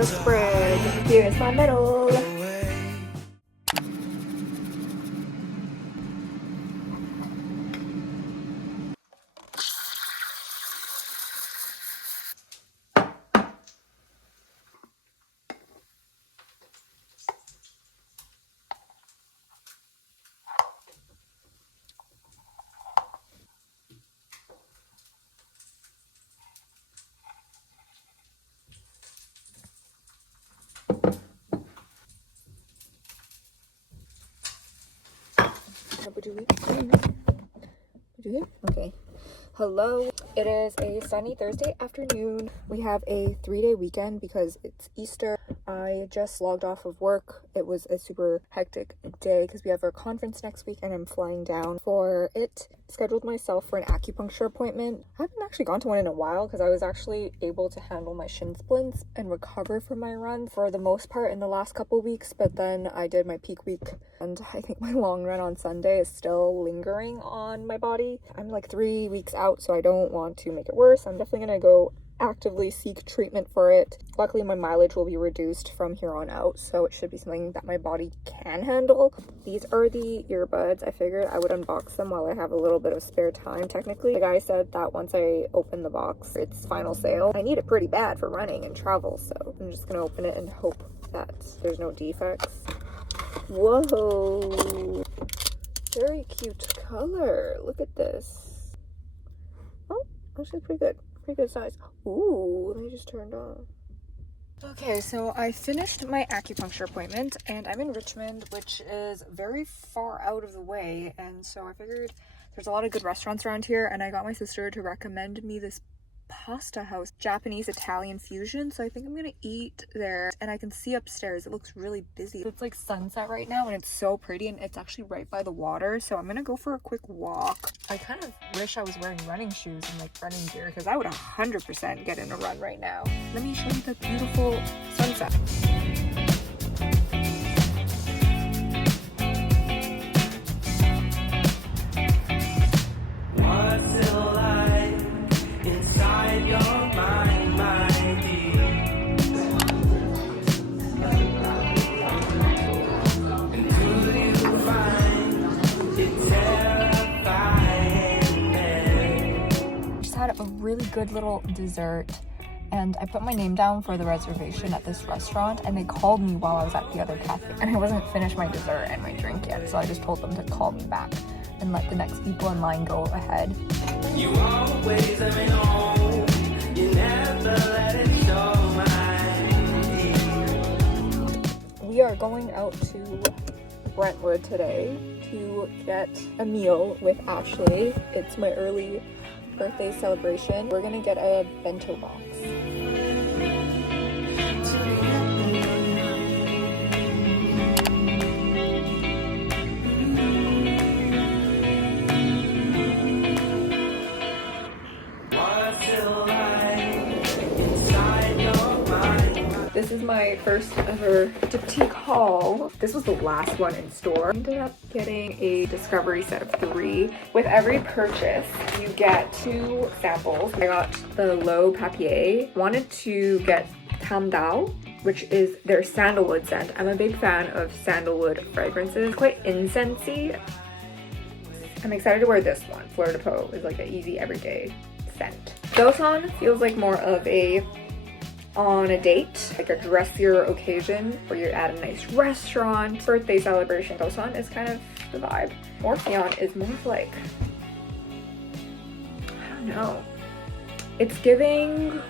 the spread. Here's my medal. Okay. Hello. It is a sunny Thursday afternoon. We have a 3-day weekend because it's Easter. I just logged off of work. It was a super hectic day because we have our conference next week and I'm flying down for it. Scheduled myself for an acupuncture appointment. I haven't actually gone to one in a while because I was actually able to handle my shin splints and recover from my run for the most part in the last couple weeks, but then I did my peak week and I think my long run on Sunday is still lingering on my body. I'm like 3 weeks out, so I don't want to make it worse. I'm definitely gonna go actively seek treatment for it. Luckily, my mileage will be reduced from here on out, so it should be something that my body can handle. These are the earbuds. I figured I would unbox them while I have a little bit of spare time. Technically, the guy said that once I open the box, it's final sale. I need it pretty bad for running and travel, so I'm just gonna open it and hope that there's no defects. Whoa, very cute color. Look at this. Oh, actually pretty good. Pretty good size. Ooh, they just turned on. Okay, so I finished my acupuncture appointment and I'm in Richmond, which is very far out of the way, and so I figured there's a lot of good restaurants around here, and I got my sister to recommend me this pasta house, Japanese Italian fusion, so I think I'm gonna eat there. And I can see upstairs, it looks really busy. It's like sunset right now and it's so pretty, and it's actually right by the water, so I'm gonna go for a quick walk. I kind of wish I was wearing running shoes and like running gear because I would 100% get in a run right now. Let me show you the beautiful sunset. Had a really good little dessert, and I put my name down for the reservation at this restaurant, and they called me while I was at the other cafe, and I wasn't finished my dessert and my drink yet, so I just told them to call me back and let the next people in line go ahead. You always let me know. You never let it show my. We are going out to Brentwood today to get a meal with Ashley. It's my early birthday celebration. We're gonna get a bento box. This is my first ever diptyque haul. This was the last one in store. I ended up getting a discovery set of 3. With every purchase, you get 2 samples. I got the Low Papier. Wanted to get Tam Dao, which is their sandalwood scent. I'm a big fan of sandalwood fragrances. It's quite incensey. I'm excited to wear this one. Fleur de Peau is like an easy everyday scent. Dosan feels like more of a on a date, like a dressier occasion where you're at a nice restaurant, birthday celebration. Dosan is kind of the vibe. Morpheon is more of like, I don't know, it's giving,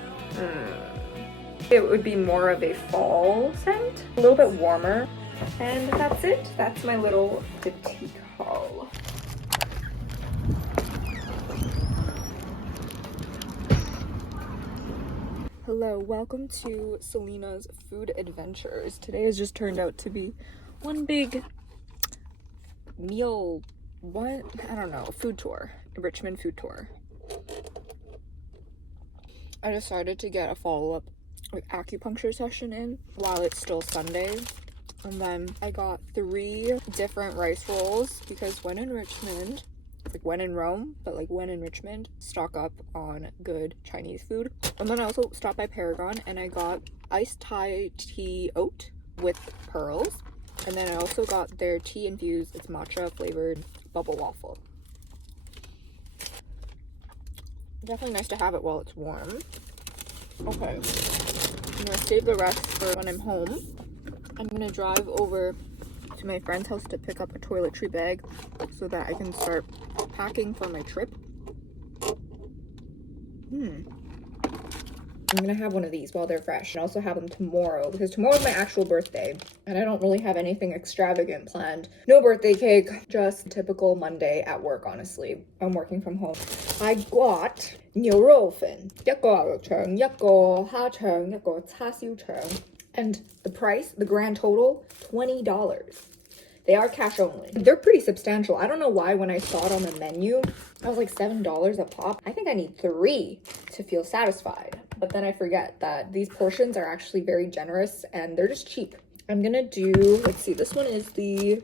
it would be more of a fall scent, a little bit warmer. And that's it. That's my little diptyque haul. Hello, welcome to Selena's Food Adventures. Today has just turned out to be one big meal, food tour, a Richmond food tour. I decided to get a follow-up acupuncture session in while it's still Sunday. And then I got 3 different rice rolls because when in Richmond, like when in Rome, but like when in Richmond, stock up on good Chinese food. And then I also stopped by Paragon and I got iced Thai tea oat with pearls. And then I also got their tea infused, it's matcha flavored bubble waffle. Definitely nice to have it while it's warm. Okay, I'm gonna save the rest for when I'm home. I'm gonna drive over to my friend's house to pick up a toiletry bag so that I can start packing for my trip. I'm gonna have one of these while they're fresh and also have them tomorrow because tomorrow's my actual birthday and I don't really have anything extravagant planned. No birthday cake, just typical Monday at work, honestly. I'm working from home. I got 牛肉粉, 一個牛肉腸, 一個蝦腸, 一個叉燒腸. And the price, the grand total, $20. They are cash only. They're pretty substantial. I don't know why when I saw it on the menu, I was like $7 a pop. I think I need 3 to feel satisfied. But then I forget that these portions are actually very generous and they're just cheap. I'm gonna do, let's see, this one is the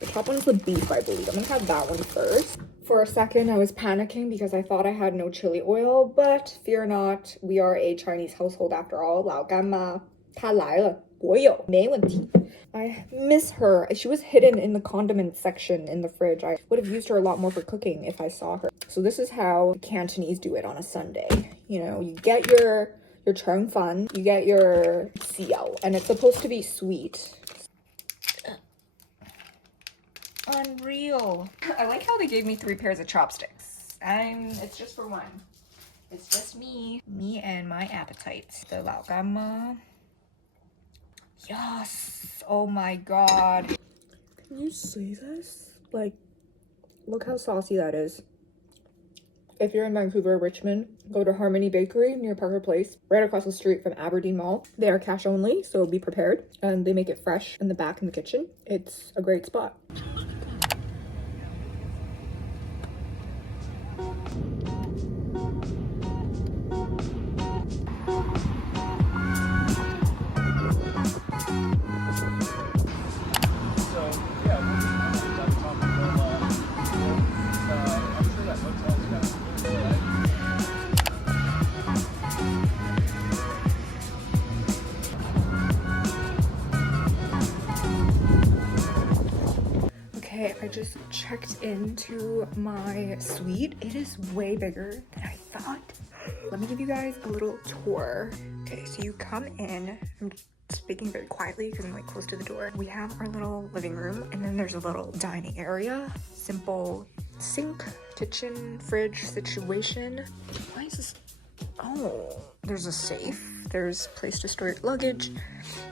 top one is the beef, I believe. I'm gonna have that one first. For a second, I was panicking because I thought I had no chili oil, but fear not, we are a Chinese household after all. 老干妈她来了，我有，没问题。I miss her. She was hidden in the condiment section in the fridge. I would have used her a lot more for cooking if I saw her. So this is how Cantonese do it on a Sunday. You know, you get your cheng fan, you get your xiao, and it's supposed to be sweet. Unreal. I like how they gave me 3 pairs of chopsticks. It's just for one. It's just me and my appetites. The lao gan ma. Yes. Oh my god. Can you see this? Like, look how saucy that is. If you're in Vancouver, Richmond, go to Harmony Bakery near Parker Place, right across the street from Aberdeen Mall. They are cash only, so be prepared. And they make it fresh in the back in the kitchen. It's a great spot. I just checked into my suite. It is way bigger than I thought. Let me give you guys a little tour. Okay, so you come in. I'm speaking very quietly because I'm like close to the door. We have our little living room and then there's a little dining area. Simple sink, kitchen, fridge situation. Why is this? Oh, there's a safe. There's a place to store your luggage.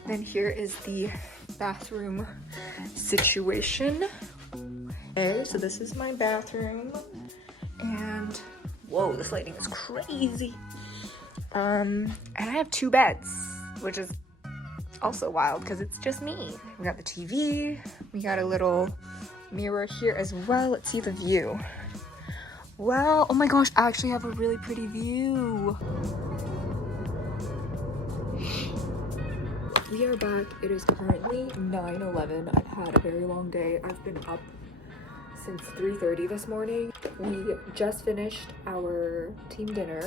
Then here is the bathroom situation. Okay, so this is my bathroom, and whoa, this lighting is crazy. And I have 2 beds, which is also wild because it's just me. We got the TV, we got a little mirror here as well. Let's see the view. Wow, oh my gosh, I actually have a really pretty view. We are back. It is currently 9:11. I've had a very long day. I've been up since 3:30 this morning. We just finished our team dinner.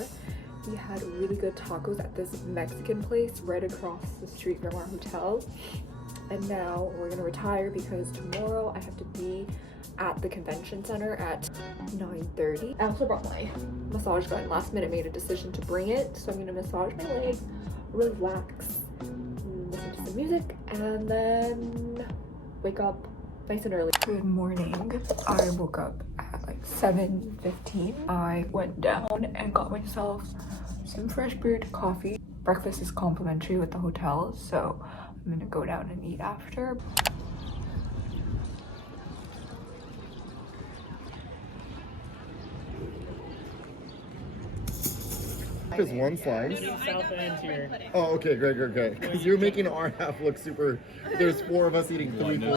We had really good tacos at this Mexican place right across the street from our hotel. And now we're gonna retire because tomorrow I have to be at the convention center at 9:30. I also brought my massage gun. Last minute made a decision to bring it, so I'm gonna massage my legs, relax, listen to some music, and then wake up nice and early. Good morning. I woke up at like 7:15. I went down and got myself some fresh brewed coffee. Breakfast is complimentary with the hotel, so I'm gonna go down and eat after. Is one slice? South end here. Oh, okay, great. Because you're making our half look super. There's 4 of us eating 3. No.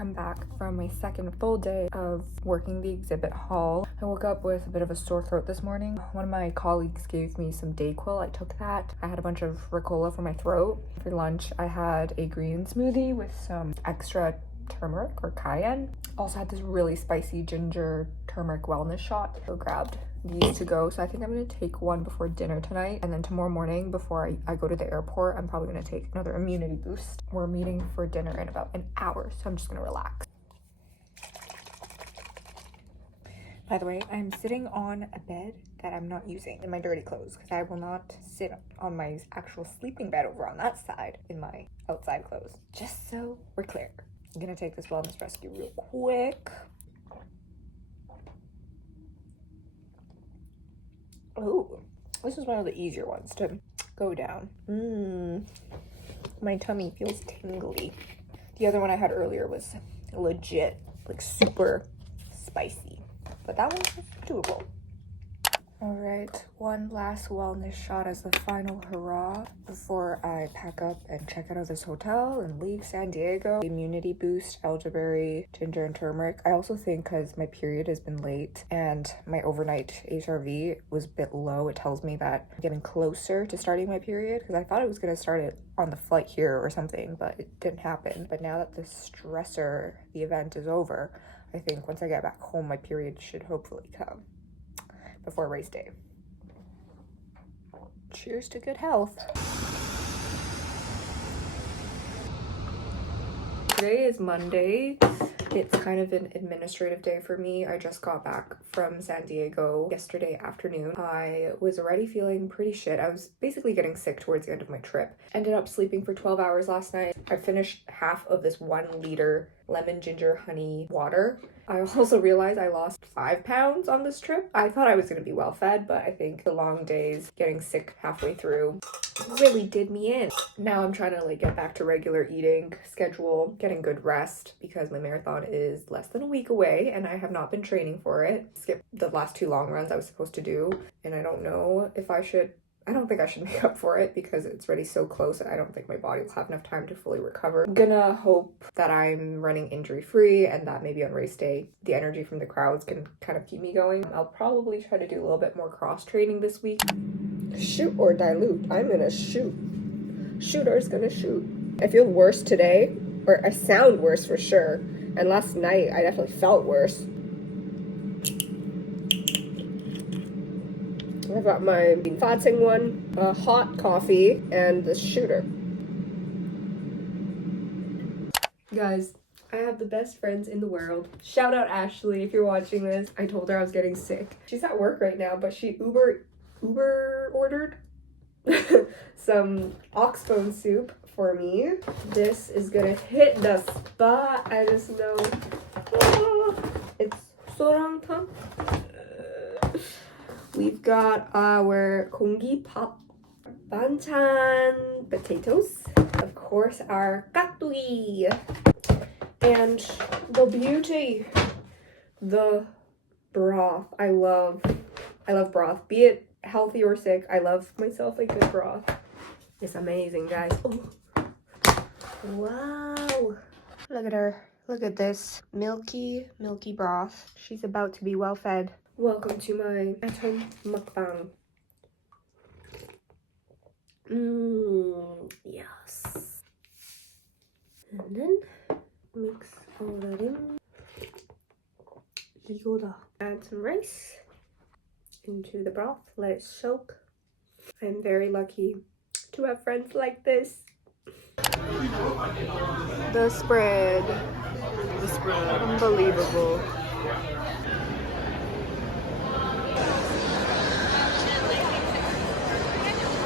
come back from my second full day of working the exhibit hall. I woke up with a bit of a sore throat this morning. One of my colleagues gave me some Dayquil. I took that. I had a bunch of Ricola for my throat. For lunch, I had a green smoothie with some extra turmeric or cayenne. Also had this really spicy ginger turmeric wellness shot. So grabbed these to go. So I think I'm gonna take one before dinner tonight, and then tomorrow morning before I go to the airport, I'm probably gonna take another immunity boost. We're meeting for dinner in about an hour, so I'm just gonna relax. By the way, I'm sitting on a bed that I'm not using in my dirty clothes because I will not sit on my actual sleeping bed over on that side in my outside clothes. Just so we're clear. I'm gonna take this wellness rescue real quick. Oh, this is one of the easier ones to go down. My tummy feels tingly. The other one I had earlier was legit, like super spicy, but that one was doable. All right, one last wellness shot as the final hurrah before I pack up and check out of this hotel and leave San Diego. Immunity boost, elderberry, ginger, and turmeric. I also think because my period has been late and my overnight HRV was a bit low, it tells me that I'm getting closer to starting my period, because I thought I was going to start it on the flight here or something, but it didn't happen. But now that the stressor, the event is over, I think once I get back home, my period should hopefully come before race day. Cheers to good health. Today is Monday. It's kind of an administrative day for me. I just got back from San Diego yesterday afternoon. I was already feeling pretty shit. I was basically getting sick towards the end of my trip. Ended up sleeping for 12 hours last night. I finished half of this 1 liter lemon ginger honey water. I also realized I lost 5 pounds on this trip. I thought I was going to be well fed, but I think the long days, getting sick halfway through, really did me in. Now I'm trying to get back to regular eating schedule, getting good rest, because my marathon is less than a week away and I have not been training for it. Skipped the last 2 long runs I was supposed to do, and I don't know if I should. I don't think I should make up for it because it's already so close and I don't think my body will have enough time to fully recover. I'm gonna hope that I'm running injury free and that maybe on race day the energy from the crowds can kind of keep me going. I'll probably try to do a little bit more cross training this week. Shoot or dilute. I'm gonna shoot. Shooter's gonna shoot. I feel worse today, or I sound worse for sure, and last night I definitely felt worse. I've got my Fatsing one, a hot coffee, and the shooter. Guys, I have the best friends in the world. Shout out Ashley if you're watching this. I told her I was getting sick. She's at work right now, but she Uber ordered some oxbone soup for me. This is gonna hit the spot. I just know. It's sorangtang. We've got our kongi pop, banchan potatoes, of course our 깍두기, and the beauty, the broth. I love broth, be it healthy or sick. I love myself a good broth. It's amazing, guys. Oh. Wow, look at her. Look at this milky broth. She's about to be well fed. Welcome to my at-home mukbang. Yes. And then mix all that in. 이거다. Add some rice into the broth. Let it soak. I'm very lucky to have friends like this. The spread. Unbelievable.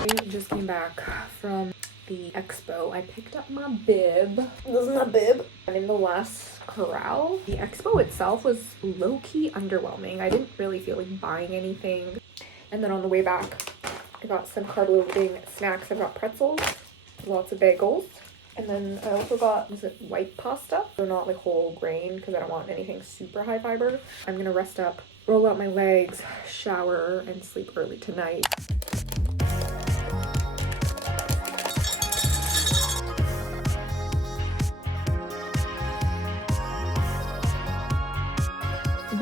I just came back from the expo. I picked up my bib. This is my bib. And in the last corral, the expo itself was low-key underwhelming. I didn't really feel like buying anything. And then on the way back, I got some carb-loading snacks. I got pretzels, lots of bagels. And then I also got, was it white pasta? So not like whole grain because I don't want anything super high fiber. I'm gonna rest up, roll out my legs, shower, and sleep early tonight.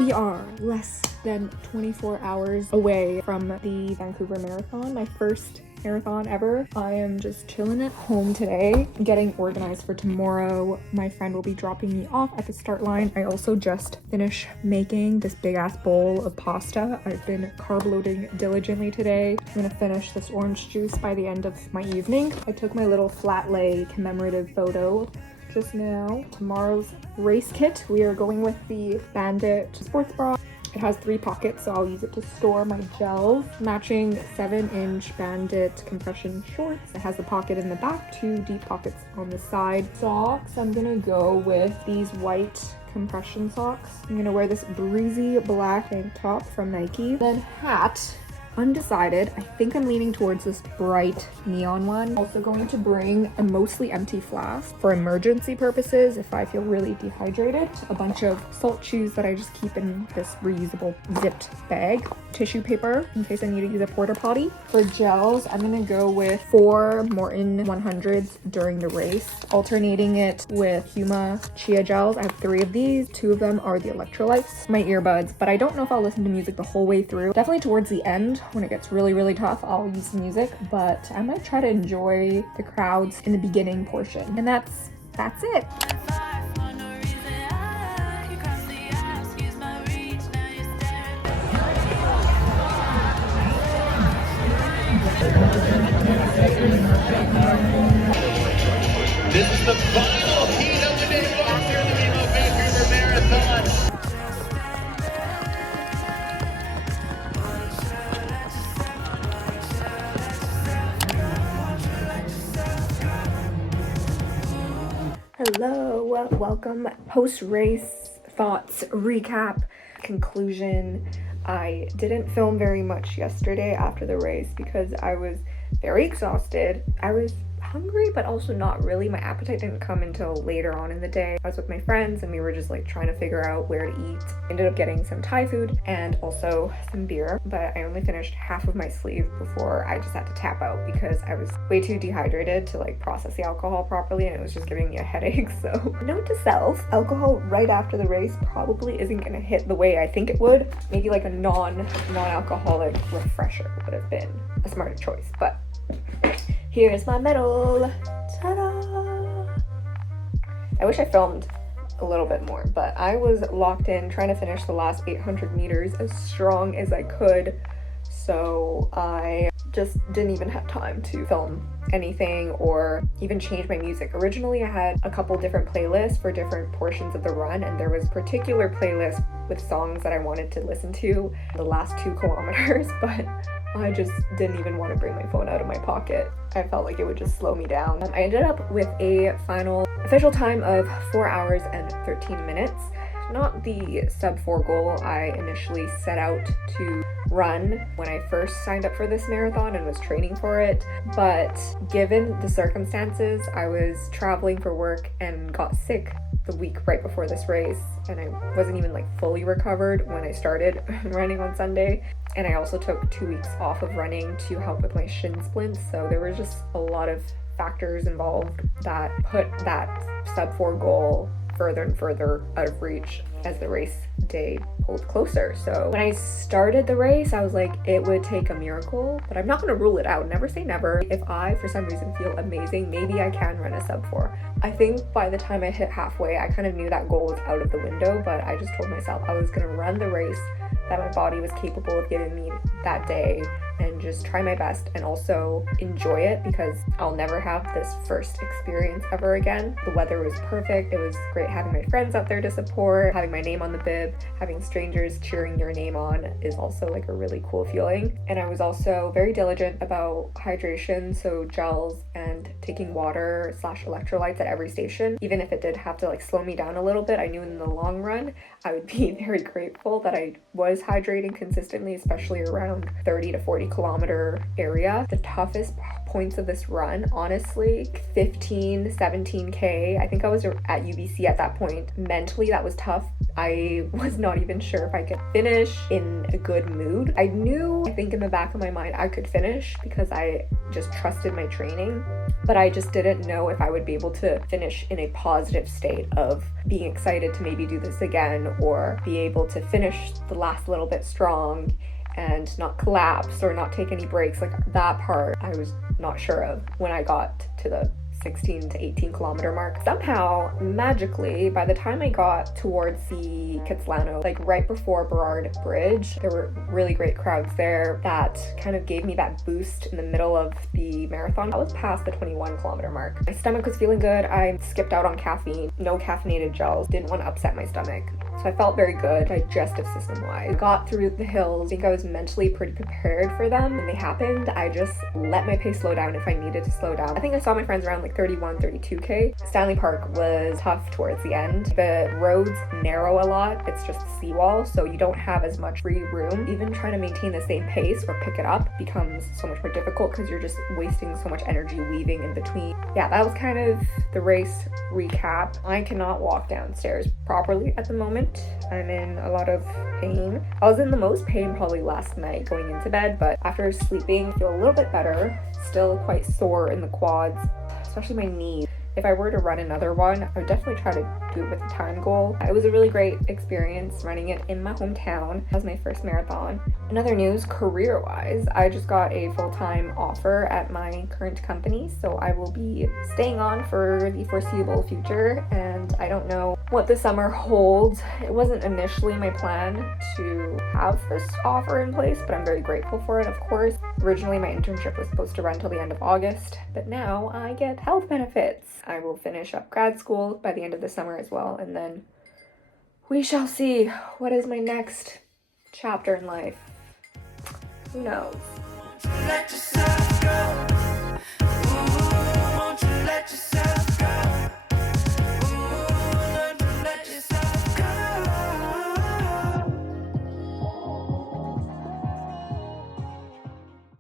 We are less than 24 hours away from the Vancouver Marathon, my first marathon ever. I am just chilling at home today, getting organized for tomorrow. My friend will be dropping me off at the start line. I also just finished making this big ass bowl of pasta. I've been carb loading diligently today. I'm gonna finish this orange juice by the end of my evening. I took my little flat lay commemorative photo just now. Tomorrow's race kit, we are going with the Bandit sports bra. It has 3 pockets, so I'll use it to store my gels. Matching 7-inch Bandit compression shorts. It has a pocket in the back, 2 deep pockets on the side. Socks, I'm gonna go with these white compression socks. I'm gonna wear this breezy black tank top from Nike. Then hat. Undecided. I think I'm leaning towards this bright neon one. Also going to bring a mostly empty flask for emergency purposes if I feel really dehydrated. A bunch of salt chews that I just keep in this reusable zipped bag. Tissue paper in case I need to use a porta potty. For gels, I'm gonna go with 4 Morton 100s during the race, alternating it with Huma chia gels. I have 3 of these. 2 of them are the electrolytes. My earbuds, but I don't know if I'll listen to music the whole way through. Definitely towards the end when it gets really tough, I'll use the music, but I might try to enjoy the crowds in the beginning portion. And that's it. This is the final heat of the day walk here in the Vancouver Marathon. Hello, welcome. Post-race thoughts, recap, conclusion. I didn't film very much yesterday after the race because I was very exhausted. I was hungry, but also not really. My appetite didn't come until later on in the day. I was with my friends and we were just like trying to figure out where to eat. Ended up getting some Thai food and also some beer, but I only finished half of my sleeve before I just had to tap out because I was way too dehydrated to like process the alcohol properly and it was just giving me a headache. So note to self, alcohol right after the race probably isn't gonna hit the way I think it would. Maybe like a non-alcoholic refresher would have been a smarter choice, but here's my medal. Ta-da! I wish I filmed a little bit more, but I was locked in trying to finish the last 800 meters as strong as I could, so I just didn't even have time to film anything or even change my music. Originally I had a couple different playlists for different portions of the run, and there was particular playlists with songs that I wanted to listen to the last 2 kilometers, but I just didn't even want to bring my phone out of my pocket. I felt like it would just slow me down. I ended up with a final official time of 4 hours and 13 minutes. Not the sub 4 goal I initially set out to run when I first signed up for this marathon and was training for it, but given the circumstances, I was traveling for work and got sick the week right before this race, and I wasn't even like fully recovered when I started running on Sunday. And I also took 2 weeks off of running to help with my shin splints, so there was just a lot of factors involved that put that sub 4 goal further and further out of reach as the race day pulled closer. So when I started the race, I was like, it would take a miracle, but I'm not going to rule it out. Never say never. If I, for some reason, feel amazing, maybe I can run a sub 4. I think by the time I hit halfway, I kind of knew that goal was out of the window, but I just told myself I was going to run the race that my body was capable of giving me that day and just try my best and also enjoy it, because I'll never have this first experience ever again. The weather was perfect. It was great having my friends out there to support, having my name on the bib, having strangers cheering your name on is also like a really cool feeling. And I was also very diligent about hydration, so gels and taking water / electrolytes at every station. Even if it did have to like slow me down a little bit, I knew in the long run I would be very grateful that I was hydrating consistently, especially around 30 to 40 kilometers kilometer area. The toughest points of this run, honestly, 15, 17K. I think I was at UBC at that point. Mentally, that was tough. I was not even sure if I could finish in a good mood. I knew, I think in the back of my mind, I could finish because I just trusted my training, but I just didn't know if I would be able to finish in a positive state of being excited to maybe do this again, or be able to finish the last little bit strong and not collapse or not take any breaks. Like that part I was not sure of when I got to the 16 to 18 kilometer mark. Somehow, magically, by the time I got towards the Kitsilano, like right before Burrard Bridge, there were really great crowds there that kind of gave me that boost in the middle of the marathon. I was past the 21 kilometer mark. My stomach was feeling good. I skipped out on caffeine, no caffeinated gels, didn't want to upset my stomach. So I felt very good digestive system wise. Got through the hills. I think I was mentally pretty prepared for them. When they happened, I just let my pace slow down if I needed to slow down. I think I saw my friends around like 31, 32K. Stanley Park was tough towards the end. The roads narrow a lot. It's just seawall, so you don't have as much free room. Even trying to maintain the same pace or pick it up becomes so much more difficult because you're just wasting so much energy weaving in between. Yeah, that was kind of the race recap. I cannot walk downstairs properly at the moment. I'm in a lot of pain. I was in the most pain probably last night going into bed, but after sleeping, I feel a little bit better. Still quite sore in the quads, especially my knees. If I were to run another one, I would definitely try to do it with a time goal. It was a really great experience running it in my hometown. That was my first marathon. In other news, career-wise, I just got a full-time offer at my current company, so I will be staying on for the foreseeable future, and I don't know what the summer holds. It wasn't initially my plan to have this offer in place, but I'm very grateful for it, of course. Originally, my internship was supposed to run till the end of August, but now I get health benefits. I will finish up grad school by the end of the summer as well, and then we shall see what is my next chapter in life. Who knows?